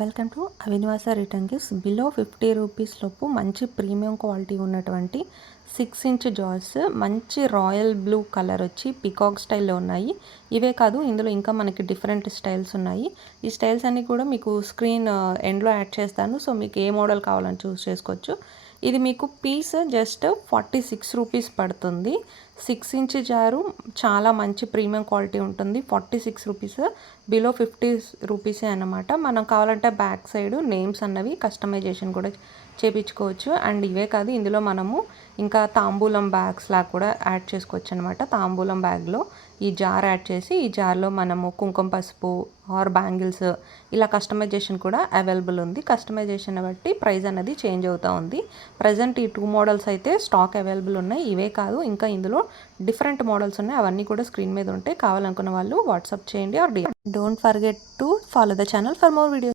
Welcome to Avinivasa return gifts. Below 50 rupees లోపు మంచి premium quality ఉన్నటువంటి 6 ఇంచ్ జార్స్, మంచి రాయల్ బ్లూ కలర్ వచ్చి పికాక్ స్టైల్లో ఉన్నాయి. ఇవే కాదు, ఇందులో ఇంకా మనకి డిఫరెంట్ స్టైల్స్ ఉన్నాయి. ఈ స్టైల్స్ అన్నీ కూడా మీకు స్క్రీన్ ఎండ్లో యాడ్ చేస్తాను. సో మీకు ఏ మోడల్ కావాలని చూస్ చేసుకోవచ్చు. ఇది మీకు పీస్ జస్ట్ 46 రూపీస్ పడుతుంది. 6 ఇంచ్ జారు చాలా మంచి ప్రీమియం క్వాలిటీ ఉంటుంది. 46 రూపీస్, బిలో 50 రూపీసే అన్నమాట. మనం కావాలంటే బ్యాక్ సైడ్ నేమ్స్ అన్నవి కస్టమైజేషన్ కూడా చేపించుకోవచ్చు. అండ్ ఇవే కాదు, ఇందులో మనము ఇంకా తాంబూలం బ్యాగ్స్ లాగా కూడా యాడ్ చేసుకోవచ్చు అనమాట. తాంబూలం బ్యాగ్లో ఈ జార్ యాడ్ చేసి, ఈ జార్లో మనము కుంకుమ పసుపు ఆర్ బ్యాంగిల్స్ ఇలా కస్టమైజేషన్ కూడా అవైలబుల్ ఉంది. కస్టమైజేషన్ బట్టి ప్రైస్ అనేది చేంజ్ అవుతూ ఉంది. ప్రజెంట్ ఈ 2 మోడల్స్ అయితే స్టాక్ అవైలబుల్ ఉన్నాయి. ఇవే కాదు, ఇంకా ఇందులో డిఫరెంట్ మోడల్స్ ఉన్నాయి. అవన్నీ కూడా స్క్రీన్ మీద ఉంటాయి. కావాలనుకున్న వాళ్ళు వాట్సాప్ చేయండి or DM. Don't forget to follow the channel for more videos.